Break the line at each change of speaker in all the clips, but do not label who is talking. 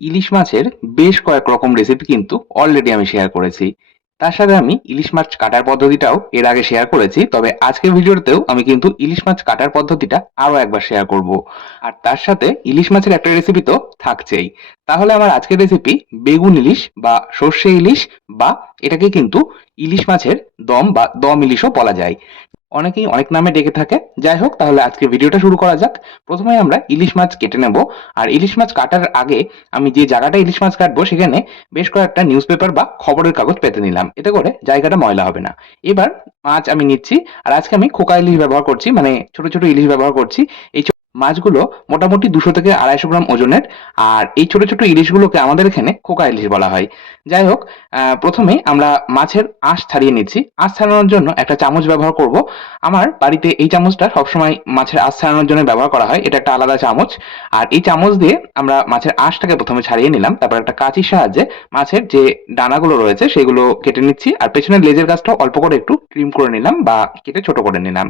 ইলিশ মাছের বেশ কয়েক রকম রেসিপি কিন্তু অলরেডি আমি শেয়ার করেছি। তার সাথে আমি ইলিশ মাছ কাটার পদ্ধতিটাও এর আগে শেয়ার করেছি, তবে আজকের ভিডিওতেও আমি কিন্তু ইলিশ মাছ কাটার পদ্ধতিটা আরও একবার শেয়ার করব। আর তার সাথে ইলিশ মাছের একটা রেসিপি তো থাকছেই। তাহলে আমার আজকের রেসিপি বেগুন ইলিশ বা সর্ষে ইলিশ বা এটাকে কিন্তু ইলিশ মাছের দম বা দম ইলিশও বলা যায়। অনেকেই অনেক নামে ডেকে থাকে। যাই হোক তাহলে আজকে ভিডিওটা শুরু করা যাক। প্রথমে আমরা ইলিশ মাছ কেটে নেব। আর ইলিশ মাছ কাটার আগে আমি যে জায়গাটা ইলিশ মাছ কাটবো, সেখানে বেশ কয়েকটা নিউজ পেপার বা খবরের কাগজ পেতে নিলাম। এতে করে জায়গাটা ময়লা হবে না। এবার মাছ আমি নিচ্ছি। আর আজকে আমি খোকা ইলিশ ব্যবহার করছি মানে ছোট ছোট ইলিশ ব্যবহার করছি। এই মাছগুলো মোটামুটি দুশো থেকে আড়াইশো গ্রাম ওজনের, আর এই ছোট ছোট ইলিশগুলোকে আমাদের এখানে খোকা ইলিশ বলা হয়। যাই হোক প্রথমে আমরা মাছের আঁশ ছাড়িয়ে নিচ্ছি। আঁশ ছাড়ানোর জন্য একটা চামচ ব্যবহার করব। আমার বাড়িতে এই চামচটা সবসময় মাছের আঁশ ছাড়ানোর জন্য ব্যবহার করা হয়। এটা একটা আলাদা চামচ। আর এই চামচ দিয়ে আমরা মাছের আঁশটাকে প্রথমে ছাড়িয়ে নিলাম। তারপর একটা কাঁচির সাহায্যে মাছের যে ডানাগুলো রয়েছে, সেগুলো কেটে নিচ্ছি। আর পেছনের লেজের গাছটাও অল্প করে একটু ট্রিম করে নিলাম বা কেটে ছোট করে নিলাম।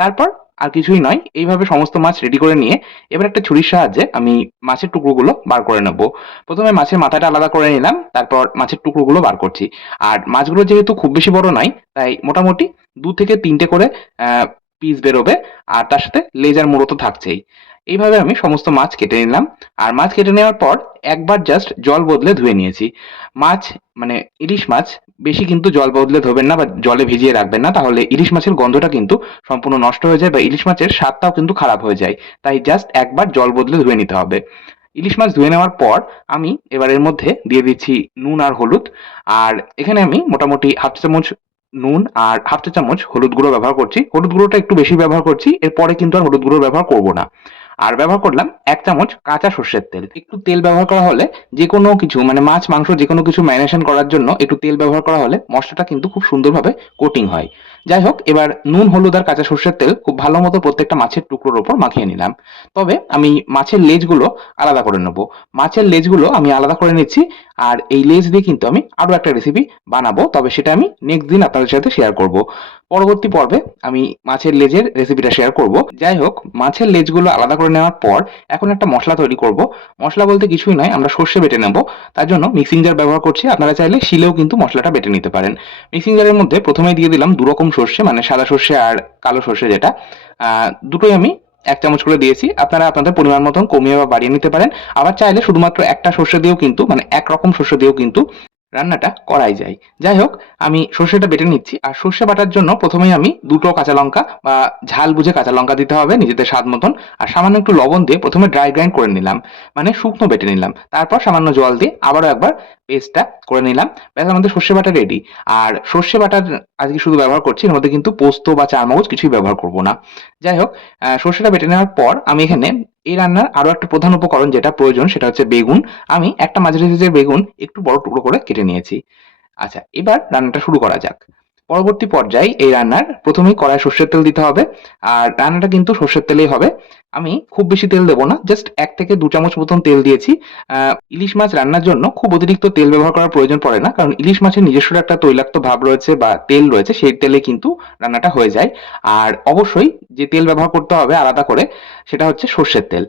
তারপর আর কিছুই নয়। এইভাবে সমস্ত মাছ রেডি করে নিয়ে এবার একটা ছুরির সাহায্যে আমি মাছের টুকরোগুলো বার করে নেব। প্রথমে মাছের মাথাটা আলাদা করে নিলাম, তারপর মাছের টুকরোগুলো বার করছি। আর মাছগুলো যেহেতু খুব বেশি বড় নয়, তাই মোটামুটি দু থেকে তিনটে করে পিস বেরোবে, আর তার সাথে লেজার মুড়ো তো থাকছেই। এইভাবে আমি সমস্ত মাছ কেটে নিলাম। আর মাছ কেটে নেওয়ার পর একবার জাস্ট জল বদলে ধুয়ে নিয়েছি। মাছ মানে ইলিশ মাছ বেশি কিন্তু জল বদলে ধোবেন না বা জলে ভিজিয়ে রাখবেন না, তাহলে ইলিশ মাছের গন্ধটা কিন্তু সম্পূর্ণ নষ্ট হয়ে যায় বা ইলিশ মাছের স্বাদটাও কিন্তু খারাপ হয়ে যায়। তাই জাস্ট একবার জল বদলে ধুয়ে নিতে হবে। ইলিশ মাছ ধুয়ে নেওয়ার পর আমি এবার এর মধ্যে দিয়ে দিচ্ছি নুন আর হলুদ। আর এখানে আমি মোটামুটি হাফ চামচ নুন আর হাফ চা চামচ হলুদ গুঁড়ো ব্যবহার করছি। হলুদ গুঁড়োটা একটু বেশি ব্যবহার করছি, এরপরে কিন্তু আর হলুদ গুঁড়ো ব্যবহার করব না। আর ব্যবহার করলাম এক চামচ কাঁচা সর্ষের তেল। একটু তেল ব্যবহার করা হলে যে কোনো কিছু মানে মাছ, মাংস যে কোনো কিছু ম্যারিনেশন করার জন্য একটু তেল ব্যবহার করা হলে মশলাটা কিন্তু খুব সুন্দরভাবে কোটিং হয়। যাই হোক, এবার নুন, হলুদ আর কাঁচা সর্ষের তেল খুব ভালো মতো প্রত্যেকটা মাছের টুকরোর ওপর মাখিয়ে নিলাম। তবে আমি মাছের লেজগুলো আলাদা করে নেব। মাছের লেজগুলো আমি আলাদা করে নিচ্ছি আর এই লেজ দিয়ে কিন্তু আমি আরও একটা রেসিপি বানাবো। তবে সেটা আমি নেক্সট দিন আপনাদের সাথে শেয়ার করব। পরবর্তী পর্বে আমি মাছের লেজের রেসিপিটা শেয়ার করব। যাই হোক মাছের লেজগুলো আলাদা করে নেওয়ার পর এখন একটা মশলা তৈরি করব। মশলা বলতে কিছুই নয়, আমরা সর্ষে বেটে নেব। তার জন্য মিক্সিং জার ব্যবহার করছি। আপনারা চাইলে শিলেও কিন্তু মশলাটা বেটে নিতে পারেন। মিক্সিং জারের মধ্যে প্রথমে দিয়ে দিলাম দু রকম সর্ষে মানে সাদা সর্ষে আর কালো সর্ষে যেটা। দুটোই আমি এক চামচ করে দিয়েছি। আপনারা আপনাদের পরিমাণ মতন কমিয়ে বা বাড়িয়ে নিতে পারেন। আবার চাইলে শুধুমাত্র একটা সর্ষে দিয়েও কিন্তু মানে একরকম সর্ষে দিয়েও কিন্তু রান্নাটা করাই যায়। যাই হোক, আমি সর্ষেটা বেটে নিচ্ছি। আর সর্ষে বাটার জন্য প্রথমেই আমি দুটো কাঁচা লঙ্কা বা ঝাল বুঝে কাঁচা লঙ্কা দিতে হবে নিজেদের স্বাদ মতন। আর সামান্য একটু লবণ দিয়ে প্রথমে ড্রাই গ্রাইন্ড করে নিলাম। মানে শুকনো বেটে নিলাম। তারপর সামান্য জল দিয়ে আবারও একবার পেস্টটা করে নিলাম। ব্যাস, আমাদের সর্ষে বাটা রেডি আর সর্ষে বাটার আজকে শুধু ব্যবহার করছি, এর মধ্যে কিন্তু পোস্ত বা চারমগজ কিছুই ব্যবহার করব না। যাই হোক সর্ষেটা বেটে নেওয়ার পর আমি এখানে এই রান্নার আরও একটা প্রধান উপকরণ যেটা প্রয়োজন সেটা হচ্ছে বেগুন। আমি একটা মাঝারি সাইজের বেগুন একটু বড় টুকরো করে কেটে নিয়েছি। আচ্ছা এবার রান্নাটা শুরু করা যাক। পরবর্তী পর্যায়ে এই রান্নার প্রথমেই কড়াই সর্ষের তেল দিতে হবে। আর রান্নাটা কিন্তু সর্ষের তেলেই হবে। আমি খুব বেশি তেল দেবো না জাস্ট এক থেকে দু চামচ মতন তেল দিয়েছি। ইলিশ মাছ রান্নার জন্য খুব অতিরিক্ত তেল ব্যবহার করার প্রয়োজন পড়ে না, কারণ ইলিশ মাছের নিজস্ব একটা তৈলাক্ত ভাব রয়েছে বা তেল রয়েছে, সেই তেলে কিন্তু রান্নাটা হয়ে যায়। আর অবশ্যই যে তেল ব্যবহার করতে হবে আলাদা করে, সেটা হচ্ছে সর্ষের তেল।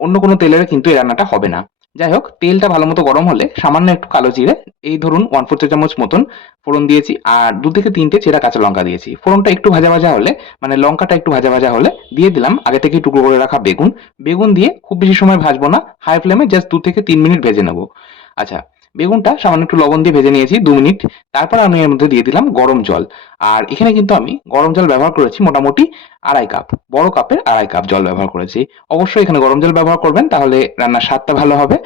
অন্য কোনো তেলের কিন্তু এই রান্নাটা হবে না। যাই হোক তেলটা ভালো মতো গরম হলে সামান্য একটু কালো জিরে, এই ধরুন ওয়ান ফোর চামচ মতন ফোড়ন দিয়েছি আর দু থেকে তিনটে চেরা কাঁচা লঙ্কা দিয়েছি। ফোড়নটা একটু ভাজা ভাজা হলে মানে লঙ্কাটা একটু ভাজা ভাজা হলে দিয়ে দিলাম আগে থেকে টুকরো করে রাখা বেগুন। বেগুন দিয়ে খুব বেশি সময় ভাজবো না হাই ফ্লেমে জাস্ট দু থেকে তিন মিনিট ভেজে নেব। আচ্ছা বেগুনটা সামান্য একটু লবণ দিয়ে ভেজে নিয়েছি দু মিনিট। তারপর আমি এর মধ্যে দিয়ে দিলাম গরম জল। আর এখানে কিন্তু আমি গরম জল ব্যবহার করেছি মোটামুটি আড়াই কাপ, বড় কাপের আড়াই কাপ জল ব্যবহার করেছি। অবশ্যই এখানে গরম জল ব্যবহার করবেন, তাহলে রান্নার স্বাদটা ভালো হবে।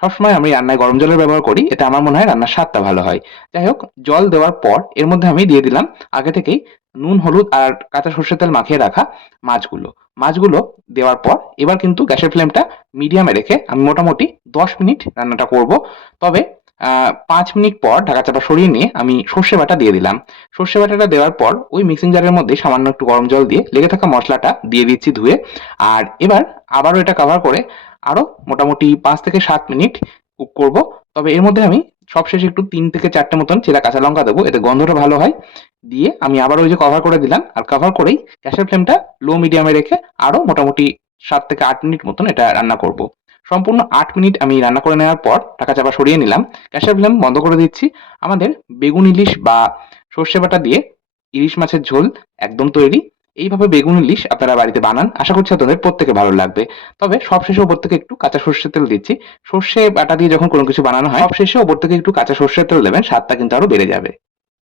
সবসময় আমি রান্নায় গরম জলের ব্যবহার করি, এতে আমার মনে হয় রান্নার স্বাদটা ভালো হয়। যাই হোক, জল দেওয়ার পর এর মধ্যে আমি দিয়ে দিলাম আগে থেকেই নুন, হলুদ আর কাঁচা সর্ষের তেল মাখিয়ে রাখা মাছগুলো। মাছগুলো দেওয়ার পর এবার কিন্তু গ্যাসের ফ্লেমটা মিডিয়ামে রেখে আমি মোটামুটি দশ মিনিট রান্নাটা করব। তবে পাঁচ মিনিট পর ঢাকা চাপা সরিয়ে নিয়ে আমি সর্ষে বাটা দিয়ে দিলাম। সর্ষে বাটাটা দেওয়ার পর ওই মিক্সিং জারের মধ্যে সামান্য একটু গরম জল দিয়ে লেগে থাকা মশলাটা দিয়ে দিচ্ছি ধুয়ে। আর এবার আবারও এটা কভার করে আরও মোটামুটি পাঁচ থেকে সাত মিনিট কুক করব। তবে এর মধ্যে আমি সবশেষে একটু তিন থেকে চারটে মতন চেরা কাঁচা লঙ্কা দেবো, এতে গন্ধটা ভালো হয়। দিয়ে আমি আবার ওই যে কভার করে দিলাম, আর কভার করেই গ্যাসের ফ্লেমটা লো মিডিয়ামে রেখে আরও মোটামুটি সাত থেকে আট মিনিট মতন এটা রান্না করব। সম্পূর্ণ আট মিনিট আমি রান্না করে নেওয়ার পর ঢাকা চাপা সরিয়ে নিলাম। গ্যাসের ফ্লেম বন্ধ করে দিচ্ছি। আমাদের বেগুন ইলিশ বা সর্ষে বাটা দিয়ে ইলিশ মাছের ঝোল একদম তৈরি। এইভাবে বেগুন ইলিশ আপনারা বাড়িতে বানান। আশা করছি আপনাদের প্রত্যেকে ভালো লাগবে। তবে সবশেষে ওপর থেকে একটু কাঁচা সর্ষের তেল দিচ্ছি। সর্ষে বাটা দিয়ে যখন কোনো কিছু বানানো হয়, সবশেষে ওপর থেকে একটু কাঁচা সর্ষের তেল দেবেন, স্বাদটা কিন্তু আরও বেড়ে যাবে।